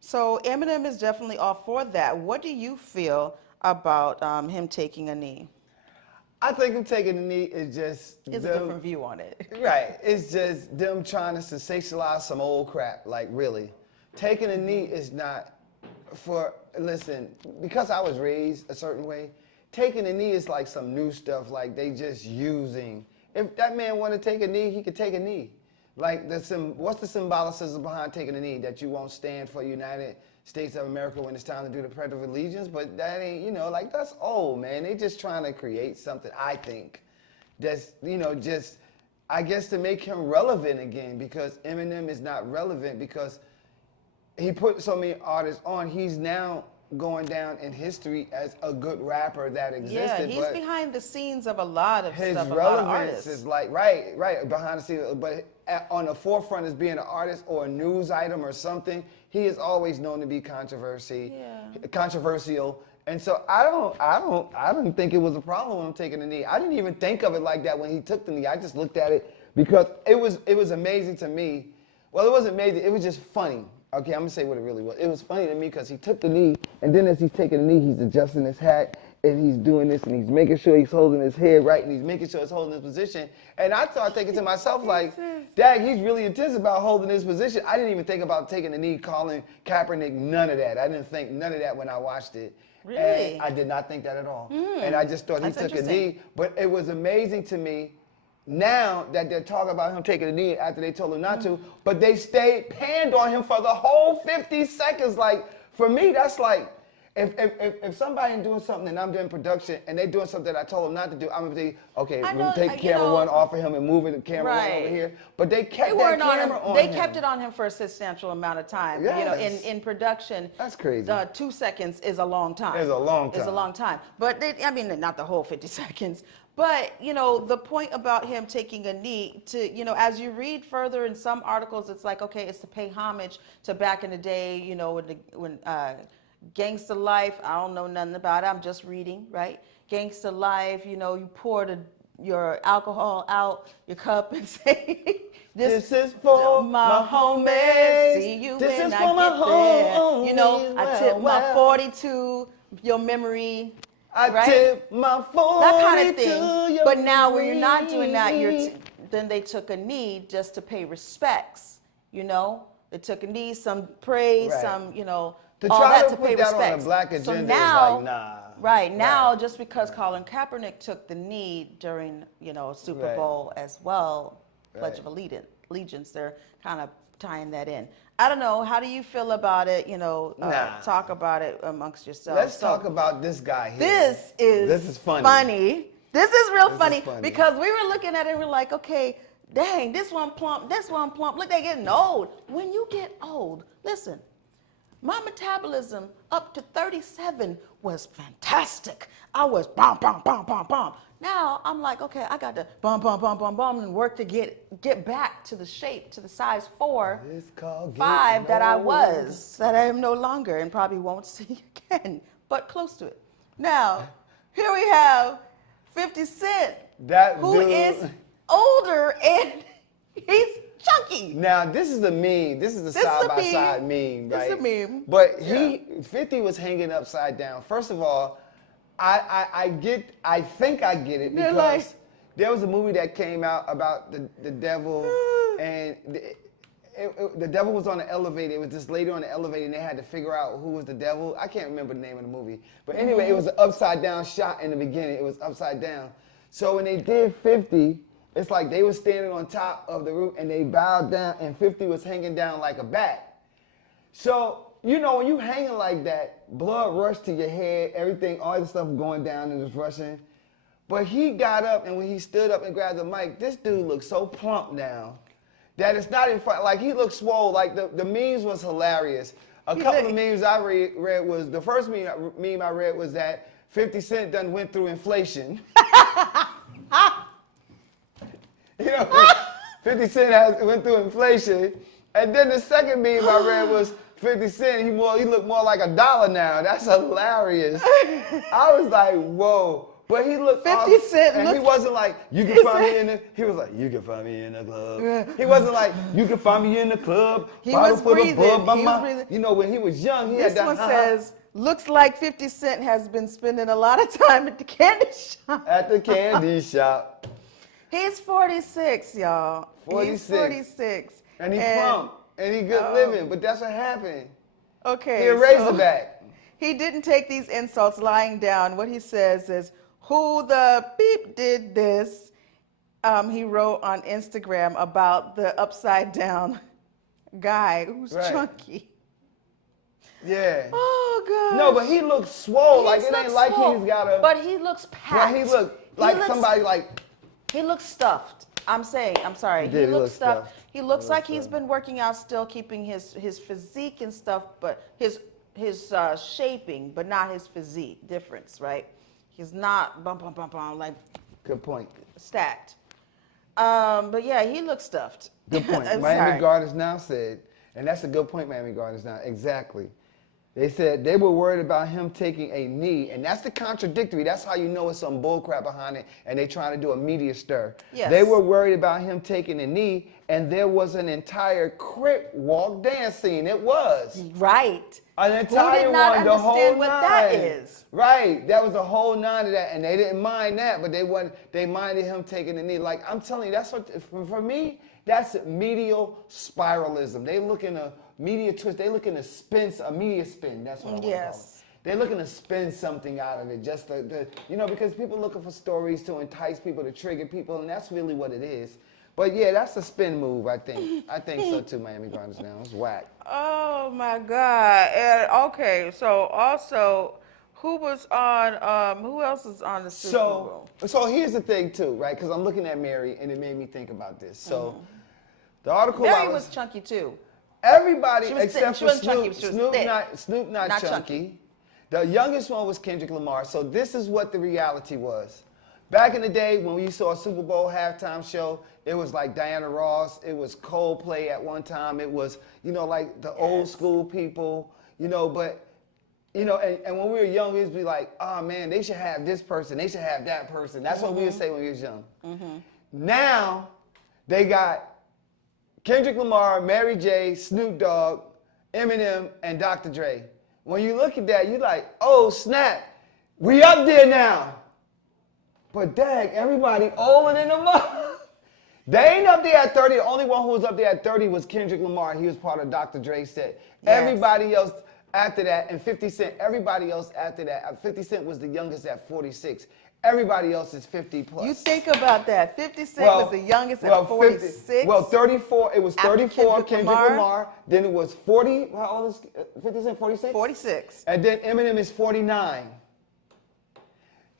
So Eminem is definitely all for that. What do you feel about him taking a knee? I think him taking the knee is just It's a different view on it. Right. It's just them trying to sensationalize some old crap. Like, really. Taking a knee is not listen, because I was raised a certain way, taking a knee is like some new stuff, like they just using. If that man want to take a knee, he could take a knee. Like, what's the symbolicism behind taking a knee? That you won't stand for United States of America when it's time to do the Pledge of Allegiance? But that ain't, like, that's old, man. They just trying to create something, I think, that's, just, I guess, to make him relevant again, because Eminem is not relevant because he put so many artists on. He's now going down in history as a good rapper that existed. Yeah, he's behind the scenes of a lot of his stuff. His relevance is like, right, behind the scenes. But on the forefront as being an artist or a news item or something, he is always known to be controversial. And so I don't think it was a problem with him taking the knee. I didn't even think of it like that when he took the knee. I just looked at it because it was amazing to me. Well, it wasn't amazing. It was just funny. Okay, I'm gonna say what it really was. It was funny to me because he took the knee, and then as he's taking the knee, he's adjusting his hat, and he's doing this, and he's making sure he's holding his head right, and he's making sure he's holding his position. And I started thinking to myself, like, Dad, he's really intense about holding his position. I didn't even think about taking the knee, calling Kaepernick, none of that. I didn't think none of that when I watched it. Really? And I did not think that at all. And I just thought he took a knee. But it was amazing to me now that they're talking about him taking a knee after they told him not to, but they stayed panned on him for the whole 50 seconds. Like, for me, that's like, if somebody doing something and I'm doing production and they're doing something that I told them not to do, I'm gonna say, okay, we'll take camera one off of him and move it to camera one over here. But they kept that camera on him. They kept it on him for a substantial amount of time. Yes. In production, that's crazy. 2 seconds is a long time. It's a long time. It's a long time. But not the whole 50 seconds. But, the point about him taking a knee to, as you read further in some articles, it's like, okay, it's to pay homage to back in the day, when gangster life, I don't know nothing about it, I'm just reading, right? Gangster life, you pour your alcohol out your cup and say, this is for my homies, see you this when is I for my get there. homies. I tip my 42, your memory. I tip my 42, that kind of thing. But now when you're not doing that, then they took a knee just to pay respects. They took a knee, some praise, some, to all try that to to pay put that respects. on a black agenda so now, is like, nah. Right now, just because Colin Kaepernick took the knee during, Super Bowl as well, Pledge of Allegiance, they're kind of tying that in. I don't know. How do you feel about it? Talk about it amongst yourselves. Let's talk about this guy here. This is funny. This is real funny because we were looking at it and we're like, okay, dang, this one plump. Look, they're getting old. When you get old, listen, my metabolism up to 37 was fantastic. I was bomb. Now I'm like, okay, I got to bomb and work to get back to the shape, to the size 4, 5 that I was, that I am no longer and probably won't see again, but close to it. Now, here we have 50 Cent, who is older and he's chunky. Now, this is a meme. This is a side-by-side meme, right? It's a meme. But 50 was hanging upside down. First of all, I think I get it because there was a movie that came out about the devil, and the devil was on the elevator. It was this lady on the elevator, and they had to figure out who was the devil. I can't remember the name of the movie. But anyway, it was an upside-down shot in the beginning. It was upside down. So when they did 50, it's like they were standing on top of the roof, and they bowed down, and 50 was hanging down like a bat. So, when you hanging like that, blood rushed to your head, everything, all the stuff going down and just rushing. But he got up, and when he stood up and grabbed the mic, this dude looked so plump now that it's not in front. Like, he looked swole. Like, the memes was hilarious. A couple of memes I read was, the first meme I read was that 50 Cent done went through inflation. 50 Cent went through inflation. And then the second meme I read was 50 Cent, he looked more like $1 now. That's hilarious. I was like, whoa. But he looked 50 Cent and he wasn't like, you can find me in the, he was like, you can find me in the club. He wasn't like, you can find me in the club. He was breathing. When he was young, he had that. This one says, Looks like 50 Cent has been spending a lot of time at the candy shop. At the candy shop. He's 46, y'all. 46. He's 46. And he plump. And he good living. But that's what happened. Okay. He a Razorback. He didn't take these insults lying down. What he says is, who the beep did this? He wrote on Instagram about the upside down guy who's chunky. Yeah. Oh, God. No, but he looks swole. Like, it ain't like swole, he's got a... But he looks packed. Well, he look like somebody like... He looks stuffed. I'm sorry. He looks stuffed. He looks like he's been working out, still keeping his physique and stuff, but his shaping, but not his physique. Difference, right? He's not like... Good point. Stacked. But yeah, he looks stuffed. Good point. Miami Gardens Now said, and that's a good point, Miami Gardens Now, exactly. They said they were worried about him taking a knee, and that's the contradictory. That's how you know it's some bullcrap behind it, and they trying to do a media stir. Yes. They were worried about him taking a knee, and there was an entire crip walk dance scene. It was. Right. An entire Who did not one, the whole understand what that nine. is? Right. That was a whole 9 of that, and they didn't mind that, but they minded him taking the knee. Like, I'm telling you, that's what, for me, that's medial spiralism. They looking to media twist. They looking to spin a media spin. That's what I want to call it. They're looking to spin something out of it, just because people looking for stories to entice people, to trigger people, and that's really what it is. But yeah, that's a spin move, I think. I think so too, Miami Gardens Now. It's whack. Oh my God. And okay, so also, who else is on the Super Bowl? So here's the thing too, right? Because I'm looking at Mary, and it made me think about this. So the article Mary was chunky too. Everybody except for Snoop. Snoop not chunky. The youngest one was Kendrick Lamar. So this is what the reality was. Back in the day when we saw a Super Bowl halftime show, it was like Diana Ross, it was Coldplay at one time, it was, like the old school people, but, and when we were young, we would be like, oh man, they should have this person, they should have that person. That's what we would say when we was young. Now, they got Kendrick Lamar, Mary J, Snoop Dogg, Eminem, and Dr. Dre. When you look at that, you're like, oh snap, we up there now. But dang, everybody older than them. They ain't up there at 30. The only one who was up there at 30 was Kendrick Lamar. He was part of Dr. Dre's set. Yes. Everybody else after that, and 50 Cent, everybody else after that. 50 Cent was the youngest at 46. Everybody else is 50 plus. You think about that. 50 Cent was the youngest at 46. 34. It was 34, Kendrick Lamar. Then it was 40. How old is 50 Cent? 46? 46. And then Eminem is 49.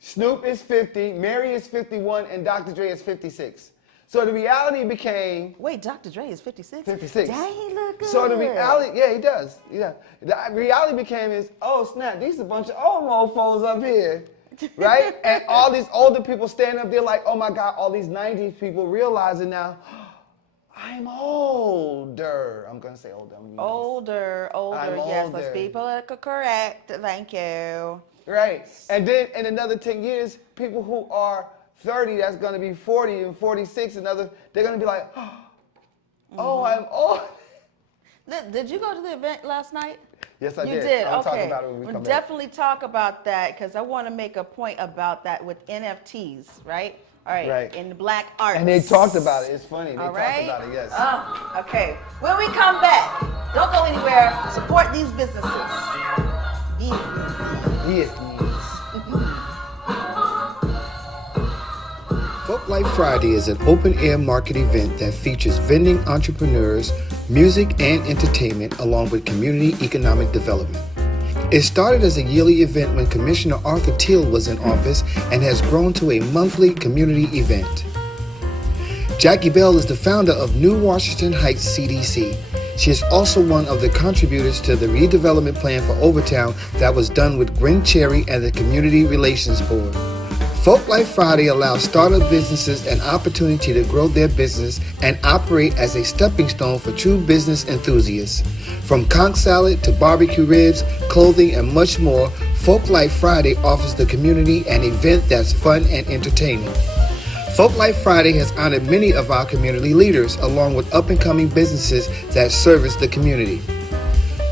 Snoop is 50, Mary is 51, and Dr. Dre is 56. So the reality became... Wait, Dr. Dre is 56? 56. Dang, he look good. So the reality... Yeah, he does. Yeah. The reality became is, oh, snap, these a bunch of old mofos up here, right? And all these older people standing up there like, oh, my God, all these 90s people realizing now, I'm older. I'm going to say older. Older. Yes, let's be politically correct. Thank you. Right. And then in another 10 years, people who are 30, that's going to be 40 and 46, they're going to be like, oh, I'm old. Did you go to the event last night? Yes, I did. You did, I'll okay. talk about it when we come back. We'll definitely talk about that because I want to make a point about that with NFTs, right? All right. Right. In the black arts. And they talked about it. It's funny. They talked about it, yes. Okay. When we come back, don't go anywhere. Support these businesses. Yes. Folk Life Friday is an open-air market event that features vending entrepreneurs, music and entertainment, along with community economic development. It started as a yearly event when Commissioner Arthur Teal was in office and has grown to a monthly community event. Jackie Bell is the founder of New Washington Heights CDC. She is also one of the contributors to the redevelopment plan for Overtown that was done with Gwen Cherry and the Community Relations Board. Folk Life Friday allows startup businesses an opportunity to grow their business and operate as a stepping stone for true business enthusiasts. From conch salad to barbecue ribs, clothing, and much more, Folk Life Friday offers the community an event that's fun and entertaining. Folk Life Friday has honored many of our community leaders, along with up-and-coming businesses that service the community.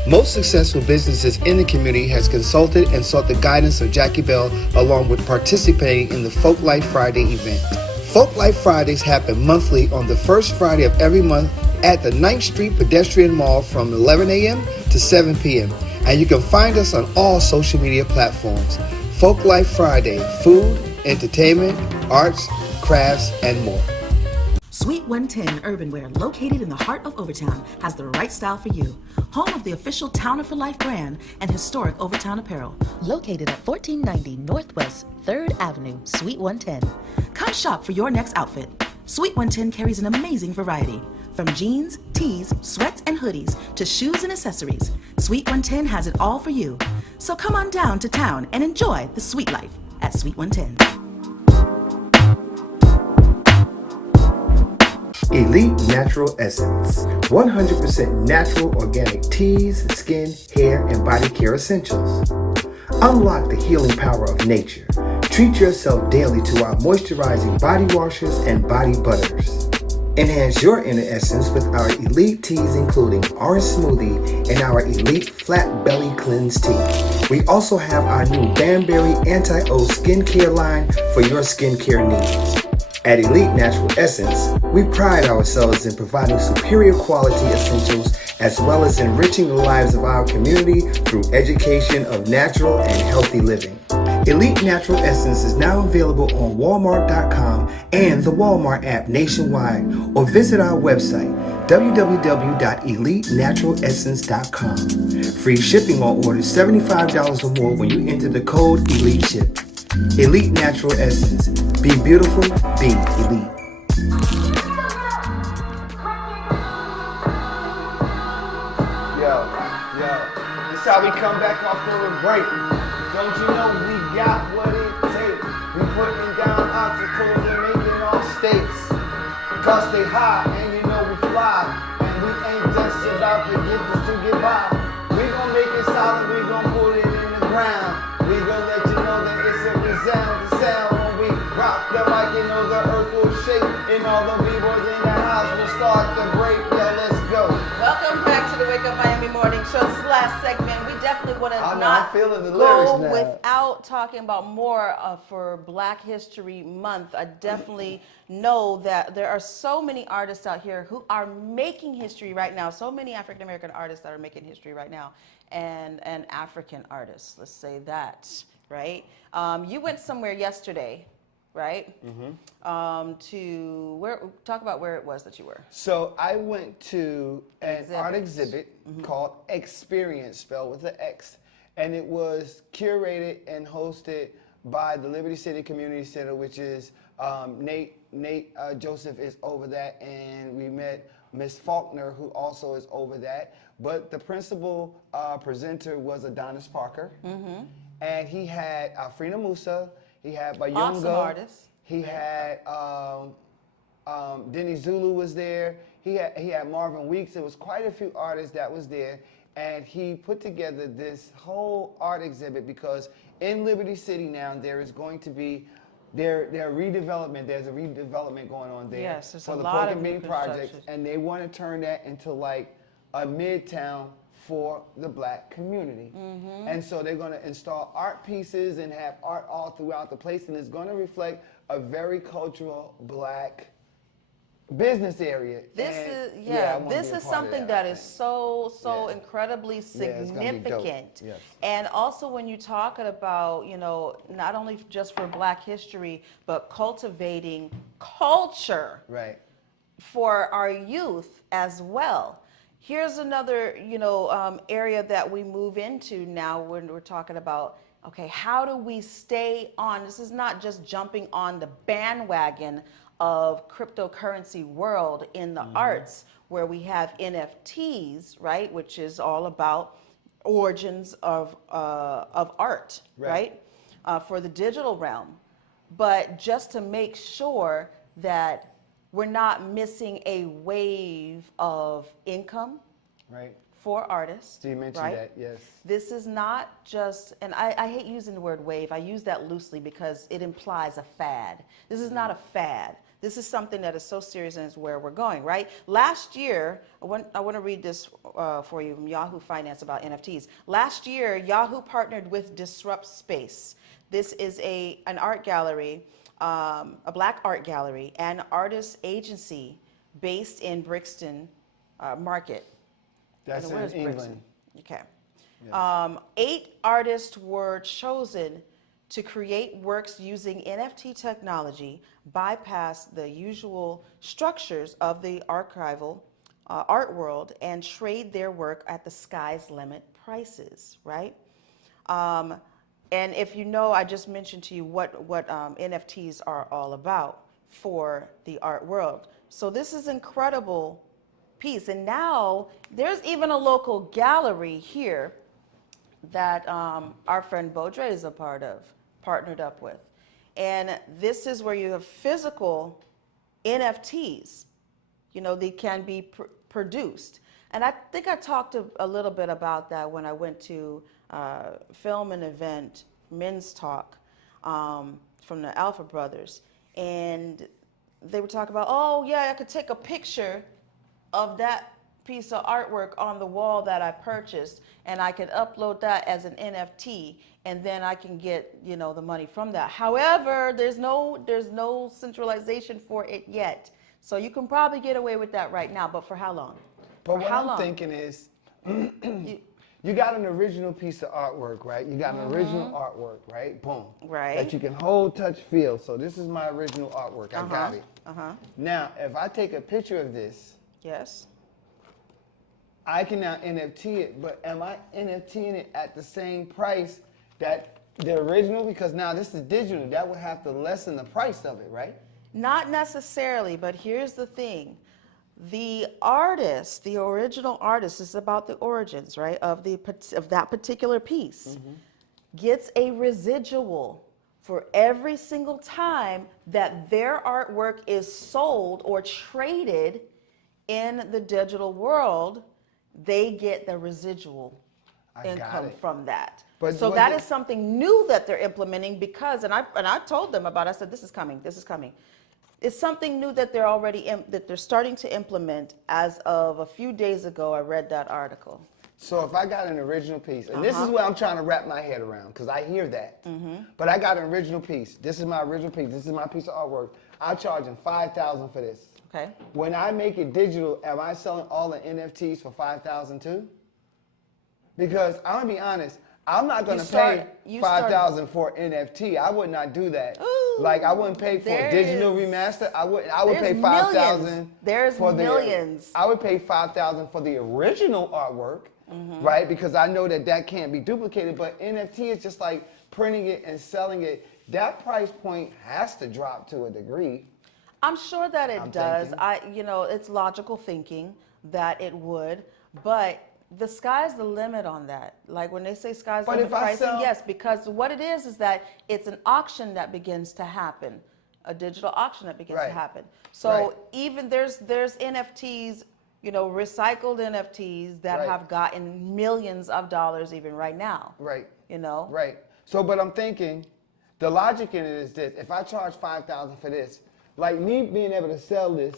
Most successful businesses in the community has consulted and sought the guidance of Jackie Bell along with participating in the Folk Life Friday event. Folk Life Fridays happen monthly on the first Friday of every month at the 9th Street Pedestrian Mall from 11 a.m. to 7 p.m. And you can find us on all social media platforms. Folk Life Friday, food, entertainment, arts, crafts, and more. Suite 110 Urban Wear, located in the heart of Overtown, has the right style for you. Home of the official Towner for Life brand and historic Overtown apparel. Located at 1490 Northwest 3rd Avenue, Suite 110. Come shop for your next outfit. Suite 110 carries an amazing variety. From jeans, tees, sweats, and hoodies to shoes and accessories, Suite 110 has it all for you. So come on down to town and enjoy the sweet life at Suite 110. Elite Natural Essence. 100% natural organic teas, skin, hair, and body care essentials. Unlock the healing power of nature. Treat yourself daily to our moisturizing body washes and body butters. Enhance your inner essence with our elite teas including Orange Smoothie and our elite Flat Belly Cleanse Tea. We also have our new Banberry Anti-O skincare line for your skincare needs. At Elite Natural Essence, we pride ourselves in providing superior quality essentials as well as enriching the lives of our community through education of natural and healthy living. Elite Natural Essence is now available on Walmart.com and the Walmart app nationwide, or visit our website www.elitenaturalessence.com. Free shipping on orders $75 or more when you enter the code ELITESHIP. Elite Natural Essence. Be beautiful, be elite. Yo, this how we come back off the break. Don't you know we got what it takes? We putting down obstacles and making all states. Cause they high and you know we fly. And we ain't just about to get this to get by. We gon' make it solid, we gon' put it in the ground. We gon' let you know that it's a resounding sound. When we rock the mic, you know the earth will shake. And all the b-boys in the house will start the break. Yo, let's go. Welcome back to the Wake Up Miami Morning Show. This is the last segment. We definitely want to not go without talking about more for Black History Month. I definitely know that there are so many artists out here who are making history right now. So many African American artists that are making history right now. And African artists, let's say that, right? You went somewhere yesterday, right? To where? Talk about where it was that you were. So I went to an art exhibit called Experience, spelled with an X, and it was curated and hosted by the Liberty City Community Center, which is Nate Joseph is over that, and we met Miss Faulkner, who also is over that. But the principal presenter was Adonis Parker, and he had Alfreda Musa, he had Bayunga, awesome artist. He had Denny Zulu was there. He had Marvin Weeks. There was quite a few artists that was there, and he put together this whole art exhibit because in Liberty City now there is going to be their redevelopment. There's a redevelopment going on there. Yes, there's for a the lot of Pork and Bean projects, and they want to turn that into like a midtown for the Black community. And so they're going to install art pieces and have art all throughout the place, and it's going to reflect a very cultural Black business area. This is something that is so incredibly significant. Yes. And also when you're talking about, you know, not only just for Black history, but cultivating culture for our youth as well. Here's another, you know, area that we move into now when we're talking about, okay, how do we stay on? This is not just jumping on the bandwagon of cryptocurrency world in the arts, where we have NFTs, right, which is all about origins of art, right, for the digital realm. But just to make sure that we're not missing a wave of income for artists. So you mentioned that, yes. This is not just, and I hate using the word wave. I use that loosely because it implies a fad. This is not a fad. This is something that is so serious and is where we're going, right? Last year, I want to read this for you from Yahoo Finance about NFTs. Last year, Yahoo partnered with Disrupt Space. This is an art gallery, a black art gallery and artist agency based in Brixton Market. That's in England. Okay. Yes. 8 artists were chosen to create works using NFT technology, bypass the usual structures of the archival art world, and trade their work at the sky's limit prices, right? And if you know, I just mentioned to you what NFTs are all about for the art world. So this is incredible piece. And now there's even a local gallery here that our friend Baudre is a part of, partnered up with. And this is where you have physical NFTs, you know, they can be produced. And I think I talked a little bit about that when I went to film an event, Men's Talk, from the Alpha Brothers. And they were talking about, oh yeah, I could take a picture of that piece of artwork on the wall that I purchased, and I could upload that as an NFT, and then I can get, you know, the money from that. However, there's no centralization for it yet. So you can probably get away with that right now, but for how long? But what I'm thinking is, you got an original piece of artwork, right? You got an original artwork, right? Boom. Right. That you can hold, touch, feel. So this is my original artwork. I got it. Now, if I take a picture of this, yes, I can now NFT it, but am I NFTing it at the same price that the original? Because now this is digital. That would have to lessen the price of it, right? Not necessarily, but here's the thing. The artist, the original artist, is about the origins, right, of that particular piece, gets a residual for every single time that their artwork is sold or traded in the digital world. They get the residual income from that. But so that is something new that they're implementing because, and I told them about it, I said, this is coming, this is coming. It's something new that they're already, that they're starting to implement as of a few days ago. I read that article. So if I got an original piece, and this is what I'm trying to wrap my head around, because I hear that, but I got an original piece. This is my original piece. This is my piece of artwork. I'm charging $5,000 for this. Okay. When I make it digital, am I selling all the NFTs for $5,000 too? Because I'm gonna be honest, I'm not gonna pay $5,000 for NFT. I would not do that. Ooh, like I wouldn't pay for a digital remaster. I would pay $5,000. There's millions. I would pay $5,000 for the original artwork, right? Because I know that can't be duplicated. But NFT is just like printing it and selling it. That price point has to drop to a degree. I'm sure that it does. You know, it's logical thinking that it would, but the sky's the limit on that. Like when they say sky's the limit pricing, yes, because what it is that it's an auction that begins to happen, a digital auction that begins to happen. So even there's NFTs, you know, recycled NFTs that have gotten millions of dollars even right now. Right. You know. Right. So, but I'm thinking, the logic in it is this: if I charge $5,000 for this, like me being able to sell this,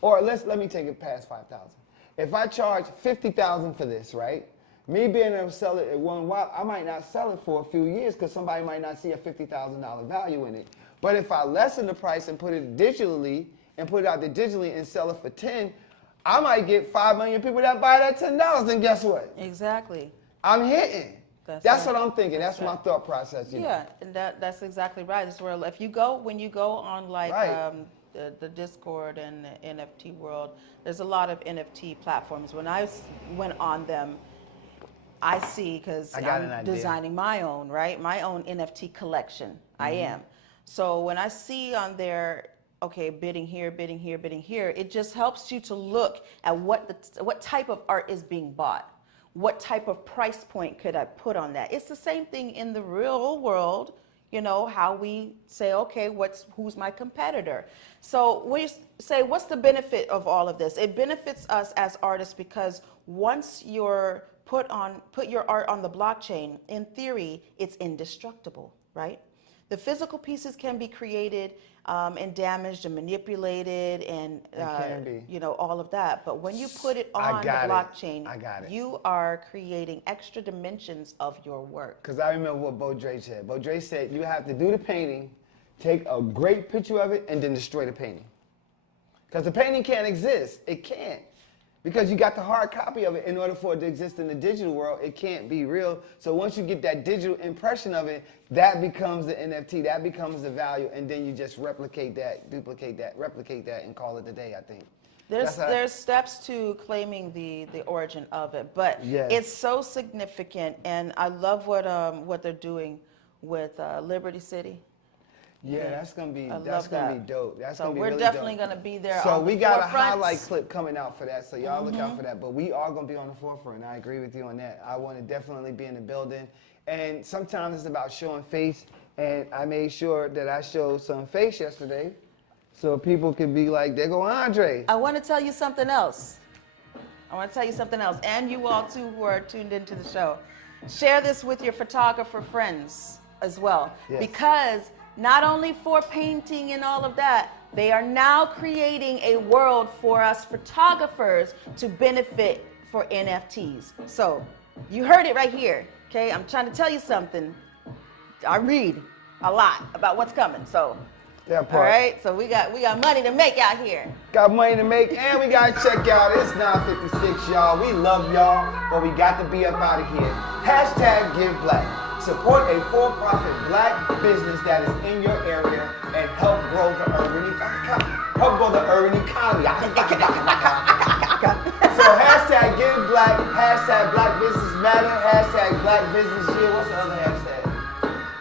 or let me take it past $5,000. If I charge $50,000 for this, right? Me being able to sell it at one while, I might not sell it for a few years because somebody might not see a $50,000 value in it. But if I lessen the price and put it digitally and put it out there digitally and sell it for 10, I might get 5 million people that buy that $10. Then guess what? Exactly. I'm hitting. That's what I'm thinking. That's my thought process. Yeah, and that's exactly right. It's where when you go on like the Discord and the NFT world, there's a lot of NFT platforms. When I went on them, I see, because I'm designing my own, right? My own NFT collection. I am. So when I see on there, okay, bidding here, bidding here, bidding here, it just helps you to look at what type of art is being bought. What type of price point could I put on that? It's the same thing in the real world, you know, how we say, okay, who's my competitor? So we say, what's the benefit of all of this? It benefits us as artists because once you're put your art on the blockchain, in theory, it's indestructible, right? The physical pieces can be created and damaged and manipulated and you know, all of that. But when you put it on the blockchain, you are creating extra dimensions of your work. Because I remember what Bo Dre said. Bo Dre said you have to do the painting, take a great picture of it, and then destroy the painting. Because the painting can't exist. It can't. Because you got the hard copy of it. In order for it to exist in the digital world, it can't be real. So once you get that digital impression of it, that becomes the NFT. That becomes the value. And then you just replicate that, duplicate that, replicate that, and call it a day, I think. There's steps to claiming the origin of it. But it's so significant. And I love what they're doing with Liberty City. Yeah, that's gonna be dope. That's so gonna be we're really definitely dope. gonna be there. So on we the got a forefronts. highlight clip coming out for that. So y'all look out for that. But we are gonna be on the forefront. I agree with you on that. I want to definitely be in the building. And sometimes it's about showing face. And I made sure that I showed some face yesterday, so people can be like, "There go Andre." I want to tell you something else. And you all too who are tuned into the show, share this with your photographer friends as well, because not only for painting and all of that, they are now creating a world for us photographers to benefit for NFTs. So you heard it right here, okay? I'm trying to tell you something. I read a lot about what's coming, so. That part. All right, so we got money to make out here. Got money to make, and we gotta check out. It's 9:56, y'all. We love y'all, but we got to be up out of here. Hashtag Give Black. Support a for-profit black business that is in your area and help grow the urban economy. So hashtag Give Black, hashtag Black Business Matter, hashtag Black Business Year. What's the other hashtag?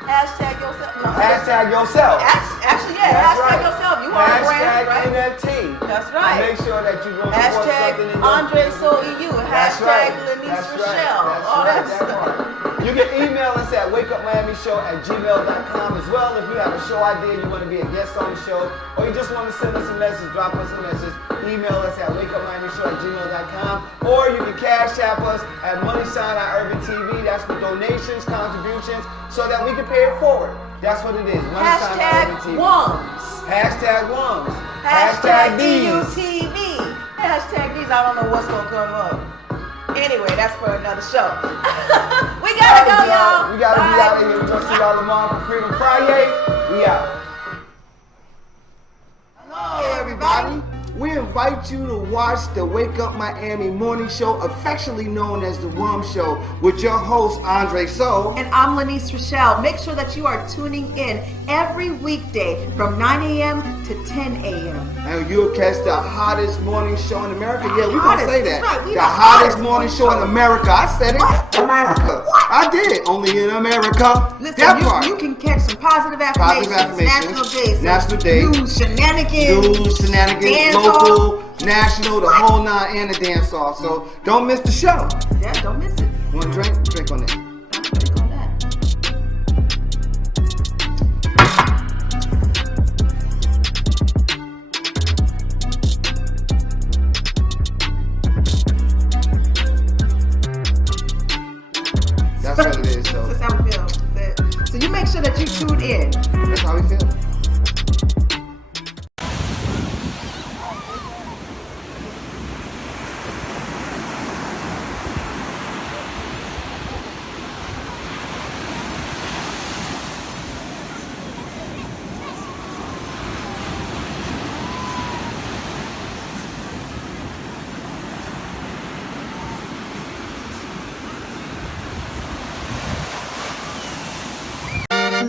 Hashtag yourself. No, hashtag yourself. Actually, yeah, hashtag yourself. You are a brand, right? NFT. That's right. Make sure that you go support something in your Andre So EU. Hashtag Lenise Rochelle. All that stuff. You can email us at wakeupmiamishow@gmail.com as well. If you have a show idea, you want to be a guest on the show, or you just want to send us a message, drop us a message, email us at wakeupmiamishow@gmail.com, or you can cash app us at #UrbanTV. That's for donations, contributions, so that we can pay it forward. That's what it is. Hashtag WUMS. Hashtag WUMS. Hashtag DUTV. Hashtag these. I don't know what's going to come up. Anyway, that's for another show. We gotta go, y'all. We gotta be out of here. We're gonna see y'all tomorrow for Freedom Friday. We out. Hello, everybody. We invite you to watch the Wake Up Miami morning show, affectionately known as the WUM Show, with your host, Andre So. And I'm Lenise Rochelle. Make sure that you are tuning in every weekday from 9 a.m. to 10 a.m. And you'll catch the hottest morning show in America. Yeah, we're going to say that. Right. The hottest morning show in America. I said it. America. I did it. Only in America. Listen, you can catch some positive affirmations. National days. News, shenanigans. Local, national, the whole nine, and the dance off. So don't miss the show. Yeah, don't miss it. Want to drink? Drink on that. Drink on that. That's what it is. So that's how we feel. So you make sure that you tune in. That's how we feel.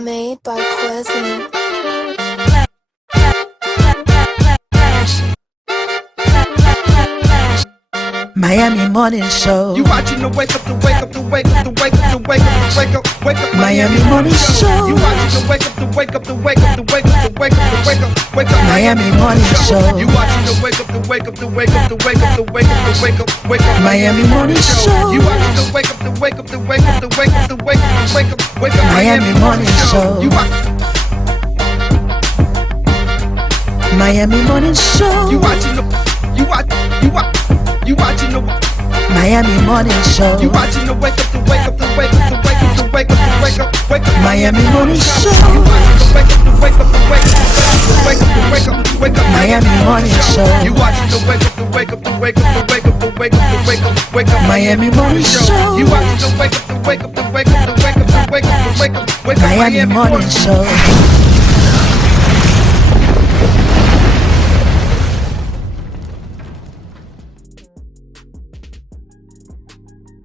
Made by Quesney. Miami Morning Show. You watching the wake up, the wake up, the wake up, the wake up, the wake up, the wake up, wake up. Miami Morning Show. You watching the wake up, the wake up, the wake up, the wake up, the wake up, the wake up, wake up. Miami Morning Show. You watching the wake up, the wake up, the wake up, the wake up, the wake up, the wake up, wake up. Miami Morning Show. You watching the wake up, the wake up, the wake up, the wake up, the wake up, the wake up, wake up. Miami Morning Show. You Miami Morning Show. You watching the you watching the Miami Morning Show. You watching the wake up, the wake up, the wake up, the wake up, the wake up, the wake up, wake up. Miami Morning Show. You watching the wake up, the wake up, the wake up, the wake up, the wake up, the wake up. Miami Morning Show. You watching the wake up, the wake up, the wake up, the wake up, the wake up, the wake up, wake up. Miami Morning Show. You watching the wake up, the wake up, the wake up, the wake up, the wake up, the wake up, wake up. Miami Morning Show.